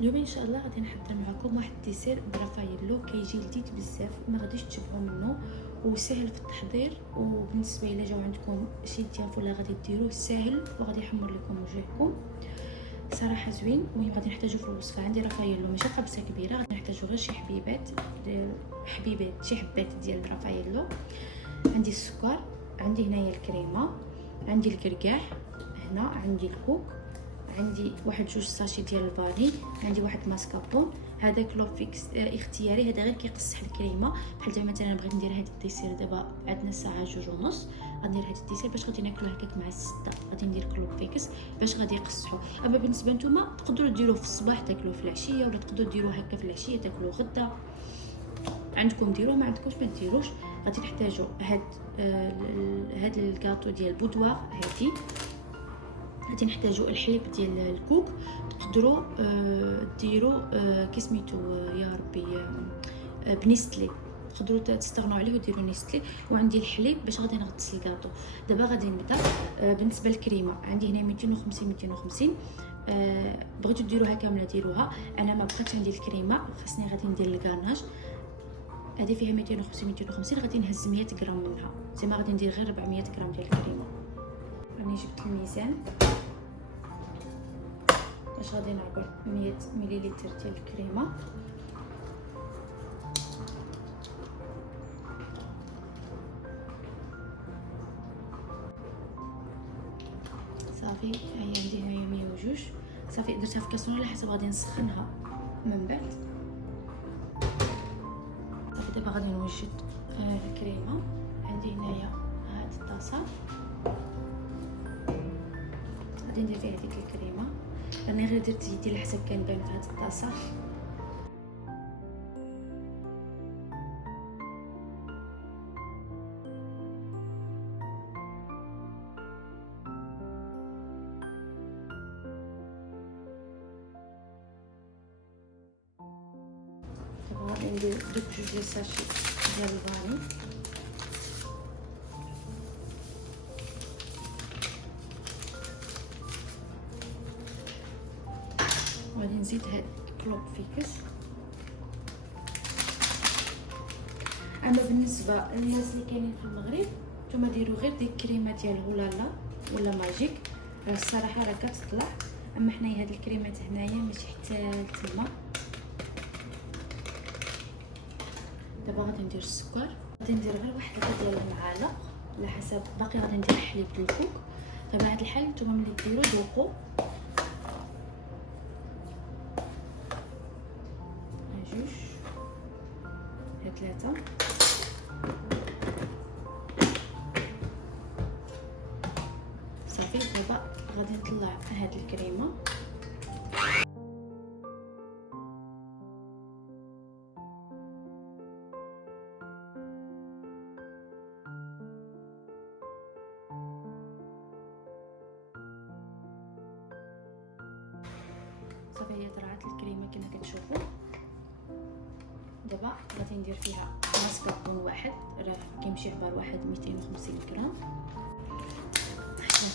اليوم ان شاء الله غادي نحضر معكم واحد الديسير برافايلو كيجي لذيذ بزاف، ما غاديش تشبعوا منه وسهل في التحضير. وبالنسبه الى جاو عندكم شي دياف ولا غادي ديروه ساهل وغادي يحمر لكم وجهكم صراحه زوين. المهم غادي نحتاجو في الوصفه، عندي رافايلو ماشي قبصه كبيره، غادي نحتاجو غير شي حبيبات شي حبات ديال الرافايلو. عندي السكر، عندي هنايا الكريمه، عندي الكركاح، هنا عندي الكوك، عندي واحد جوج ساشي ديال الفاني، عندي واحد ماسكابون. هذا كلوفيكس اختياري، هذا غير كيقصح الكريمه. بحال دابا مثلا بغيت ندير هذا الديسير دابا عندنا الساعه 2:30، غندير هذا الديسير باش غادي ناكلو هكاك مع 6، غادي ندير كلوفيكس باش غادي يقصحو. اما بالنسبه نتوما تقدروا ديروه في الصباح تاكلوه في العشيه، ولا تقدروا ديروه هكا في العشيه تاكلوه غدا، عندكم ديروه ما عندكمش ما ديروش. غادي نحتاجوا هاد الكاطو ديال بودوار هادي، غادي نحتاجوا الحليب ديال الكوك، تقدروا ديروا كيسميتو يا ربي بنيستلي، تقدروا تستغنوا عليه وديروا نيستلي. وعندي الحليب باش غادي نغطس الكاطو. دابا غادي نبدا. بالنسبه للكريمه عندي هنا 250 بغيتو ديروها كامله ديروها، انا ما بقاتش عندي الكريمه، خاصني غادي ندير الكارناج. هذه فيها 250 غادي نهز 100 غرام منها، زعما غادي ندير غير 400 غرام ديال الكريمه. راني جبت الميزان باش غادي نعبر 100 مليلتر ديال الكريمه. صافي هي عندي هنايا 102. صافي درتها في كاسرونه على حسب غادي نسخنها من بعد. صافي دابا غادي نوجد الكريمه. عندي هنايا هاد الطاسه غادي ندير فيها هذيك الكريمه، راني غير درت يدي على حسب كان بان في هاد الطاسه. دابا غادي ندير دوك جوج ساشي ديال الفاني، وغادي نزيد هاد كلوفيكس. اما بالنسبه للناس اللي كاينين في المغرب نتوما ديروا غير ديك الكريمه ديال هولالا ولا ماجيك، راه الصراحه راه كتطلع. اما حنايا هاد الكريمات هنايا ماشي حتى تما. دابا غادي ندير السكر، غادي ندير غير واحد ديال المعالق على حسب. باقي غادي ندير الحليب ديال الكوك. دابا هاد الحل نتوما ملي ديروا ذوقوا، جوج ثلاثه. صافي دابا غادي نطلع هاد الكريمه. صافي هي طلعت الكريمه كما كتشوفوا. دابا غادي ندير فيها ماسكابون واحد، راه كيمشي عبار واحد 250 غرام.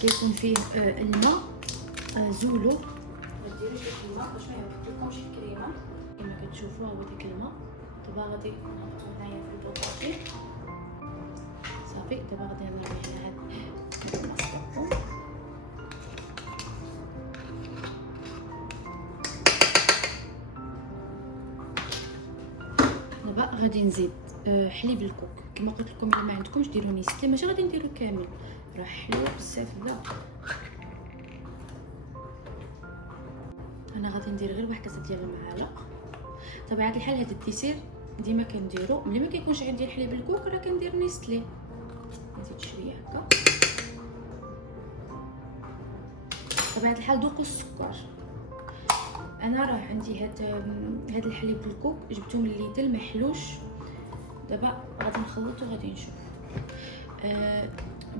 كيكون فيه الماء زولو. غديروا شويه الماء باش ما يهبطلكمش الكريمه كما كتشوفوا. هو داك الماء. دابا غادي نحطو هنايا في البوطاطي. صافي دابا غادي نرمي هنا هاد الماسكابون. دابا غادي نزيد حليب الكوك. كما قلت لكم الا ما عندكمش ديروا نيسكي، ماشي غادي نديرو كامل، راه حلو بزاف. لا انا غادي ندير غير واحد كاسه ديال المعالق. طبيعه الحال هذا الديسير ديما كنديرو ملي ما كيكونش عندي الحليب الكوك، راه كندير نيستلي. نزيد شويه هكا. طبيعه الحال ذوقوا السكر. انا راه عندي هاد الحليب الكوك جبتو من ليدل محلوش. دابا غادي نخلط وغادي نشوف.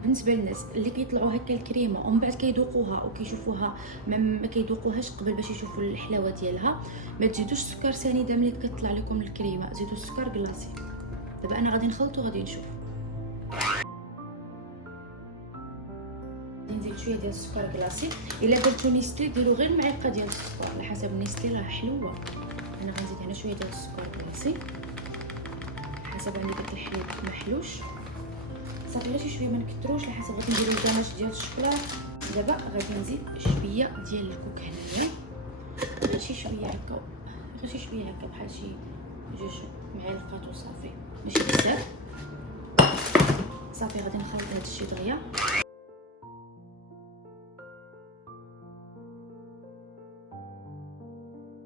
بالنسبه للناس اللي كيطلعوا هكا الكريمه ومن بعد كيذوقوها وكيشوفوها ما كيذوقوهاش قبل باش يشوفوا الحلاوه ديالها، ما تزيدوش السكر سنيده ملي كتطلع لكم الكريمه، زيدوا السكر كلاصي. دابا انا غادي نخلط وغادي نشوف. غادي نزيد شويه ديال السكر كلاصي. الا درتو نيستلي ديروا غير معلقه ديال السكر على حسب النيستلي، راه حلوه. انا غنزيد هنا شويه ديال السكر كلاصي حسب عندي داك الحليب محلوش. صافي غير شي شويه ما نكثروش على حسب غادي نديرو الكماش ديال الشوكولاط. دابا غادي نزيد شويه ديال الكوك هنايا، غير شي شويه هكا، غير شي شويه هكا بحال شي 2 معالق وصافي، ماشي بزاف. صافي غادي نخلط هاد الشيء دغيا.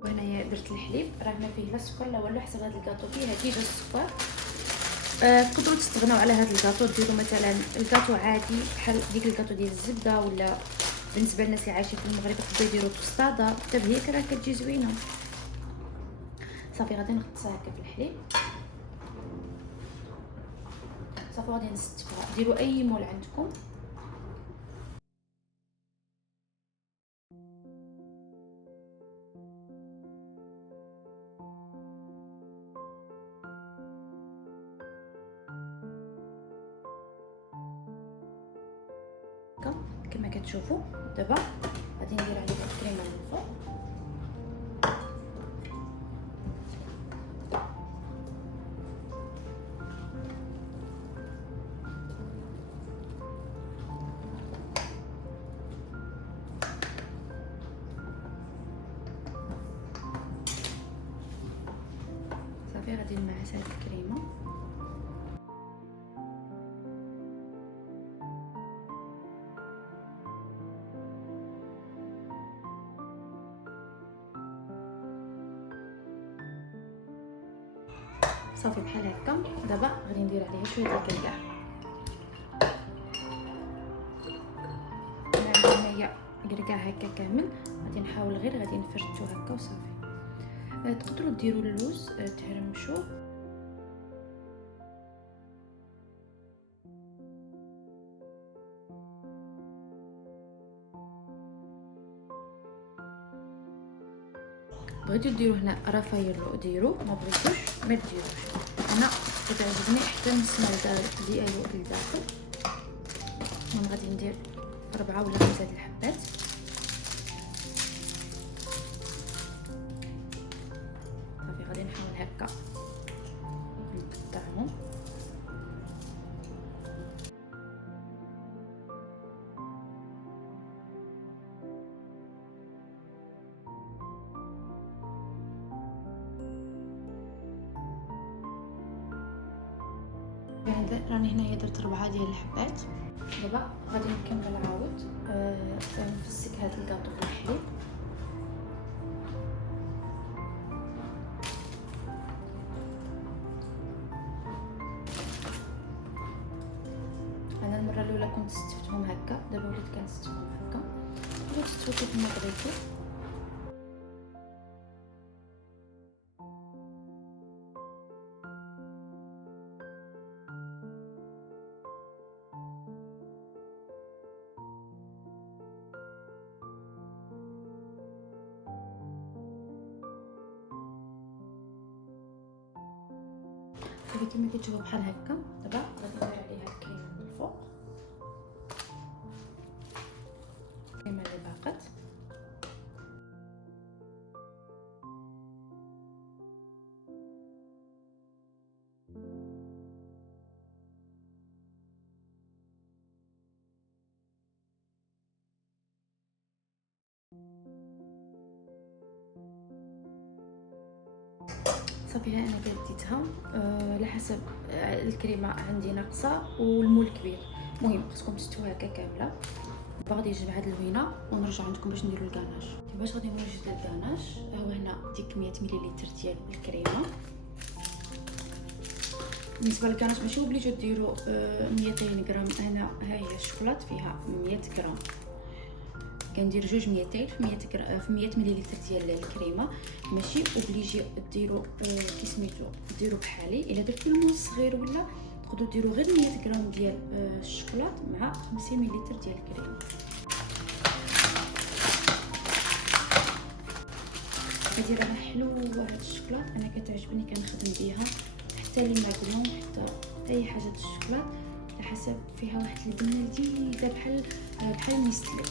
وهنايا درت الحليب، راه ما فيه لا سكر لا والو، حسب هاد الكاطو فيه كيف السكر. تقدروا تستغناو على هاد الكاطو، ديروا مثلا الكاطو عادي بحال ديك الكاطو ديال الزبده، ولا بالنسبه للناس اللي عايشين في المغرب يقدروا يديروا توستاده حتى هي راه كتجي زوينه. صافي غادي نغطسها هكا في الحليب. صافي غادي نستفها، ديروا اي مول عندكم. كما كتشوفوا دابا غادي ندير عليه الكريمه من الفوق. صافي غادي نمعس هاد الكريمه. صافي بحال هكا. دابا غادي ندير عليها شويه ديال الكركاع. انا هنايا كركاع هكا كامل، غادي نحاول غير غادي نفرتو هكا وصافي. تقدروا ديروا اللوز تهرمشوه. بغيتو ديروا هنا رافايلو ديروا، ما بغيتوش ما ديروش. انا كتعجبني حتى نسمع ديالو لداخل. انا غادي ندير 4 ولا 5 د الحبات. صافي غادي نحاول هكا نقطعهم. راني هنايا درت 4 ديال الحبات. دابا غادي نكمل عاود نفسك هاد الكاطو في الحليب. انا المره الاولى كنت استفتهم هكا، دابا وليت كنستفهم هكا. تقدروا تستفوا كيف ما بغيتو. صافي كما كتشوفوا بحال هكا. دابا غادي ندير عليها الكريمه من الفوق، الكريمه اللي باقات. صافي ها انا بديتها على حسب الكريمه عندي ناقصه والمول كبير. المهم خصكم تستوي هكا كامله. غادي نجمع هاد الوينه ونرجع عندكم باش نديرو الكاناج. باش غادي نوجد الكاناج، هو هنا ديك 100 مليلتر ديال الكريمه. بالنسبه للكاناج ماشي اوبليجو ديروا 200 غرام. انا ها هي الشوكولات فيها 100 غرام، كندير 200 في 100 مليلتر ديال الكريمه. ماشي اوبليجي ديروا كيسميتو ديروا بحالي. الا درتو المول صغير ولا تقدروا ديروا غير 100 غرام ديال الشوكولات مع 50 مليلتر ديال الكريمه. هذه راه حلوه هاد الشوكولات، انا كتعجبني كنخدم بها حتى الماكلون حتى اي حاجه د الشوكولات على حسب. فيها واحد البنه لذيذه بحال بحال ميستلي.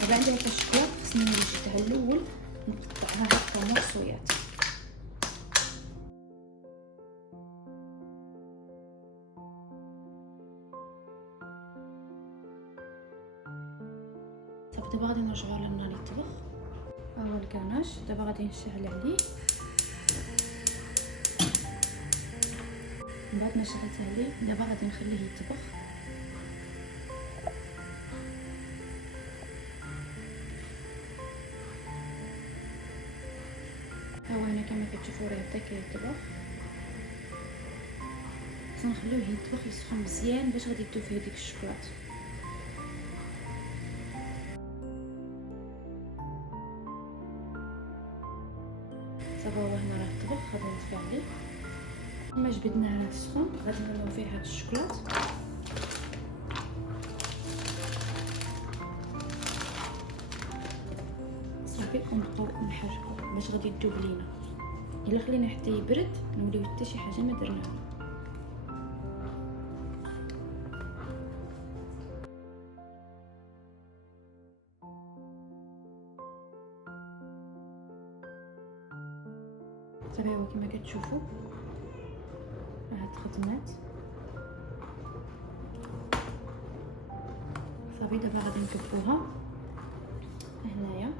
دابا عندي هكا الشكلاط، خصني نوجدها الاول نقطعها هكا مرصويات. صافي دابا غادي نرجعو على النار يطبخ. ها هو الكناش، دابا غادي نشعل عليه. من بعد ما شعلت عليه دابا غادي نخليه يطبخ. ها هو هنا كما كتشوفوا راه بدا كيطبخ. خصنا نخليوه يطبخ يسخن مزيان باش غادي يدوب فيه ديك الشوكولاط. صافي هو هنا راه طبخ، غادي نطفي عليه. كما جبدناه سخون غادي نرميو فيه هاد الشوكولاط. صافي ونبقاو نحركو باش غادي يدوب لينا. الا خلينا حتى يبرد نوليو حتى شي حاجه ما درناها. صافي هو كما كتشوفوا راه تخدمات. صافي دابا غادي نكبوها هنايا.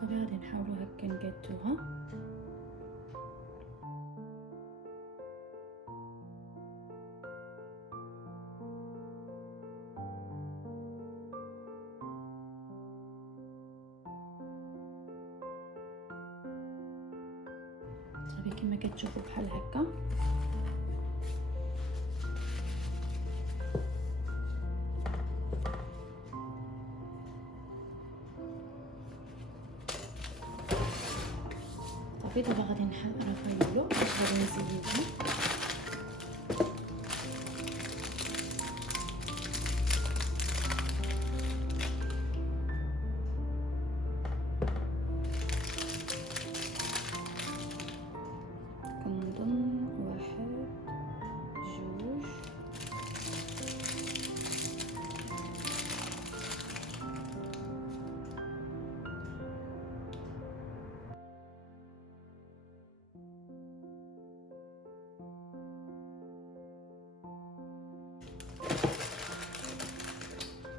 صافي غادي نحاولوا هكا نقادوها. صافي كما كتشوفوا بحال هكا. صافي دابا غادي نحل رافايلو باش غادي نزيدها. كنظن واحد جوج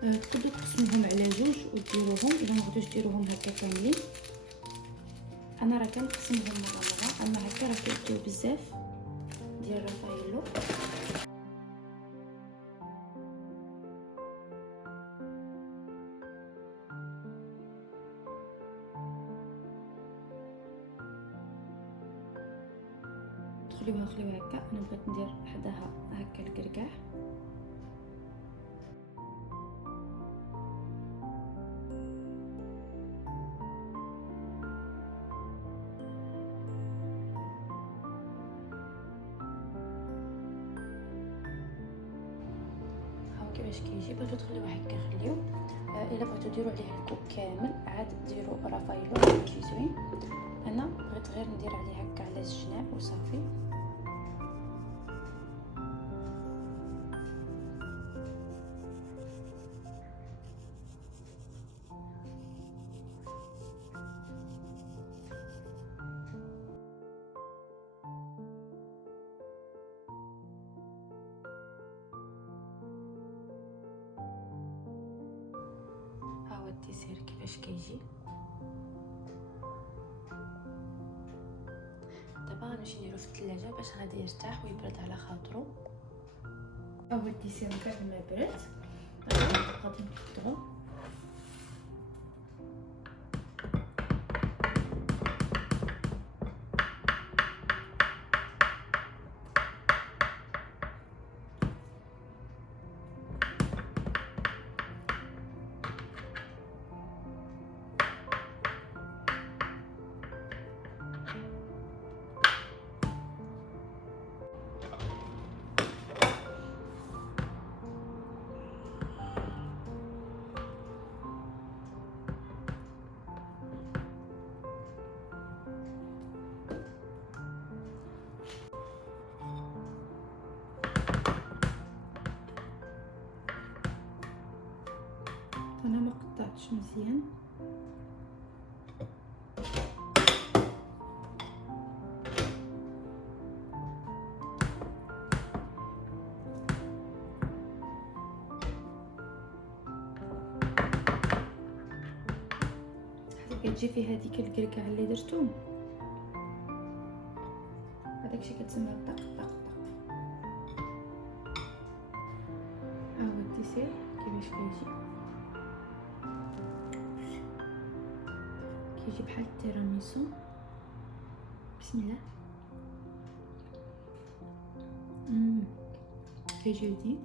تقدروا تقسموهم على جوج وديروهم الا ما بغيتوش ديروهم هكا كاملين. انا راه كنقسمهم مره اما هكا راه كيديو بزاف ديال رافايلو. خليوها هكا. انا بغيت ندير حداها هكا الكركاع. كيفاش كيجي. بغيتو تخليوه هكا خليوه. الا بغيتو ديروا عليه الكوب كامل عاد ديروا رافايلو يجي زوين. انا بغيت غير ندير عليه هكا على الجناب وصافي. الديسير كيفاش كيجي. دابا غنمشي نديرو في الثلاجه باش غادي يرتاح ويبرد على خاطرو. هو الديسير من بعد ما برد غادي نقطعو. انا ما قطعتش مزيان. كتجي فيه هذيك الكركاع اللي درتو، هذاك الشيء كتسمى طق طق طق. ها هو الديسير كيفاش كيجي بحال التيراميسو. بسم الله. كيجي لذيذ،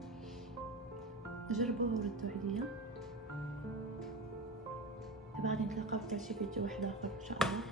جربوه وردوا عليا. دابا غادي نتلاقاو في شي فيديو واحد اخر ان شاء الله.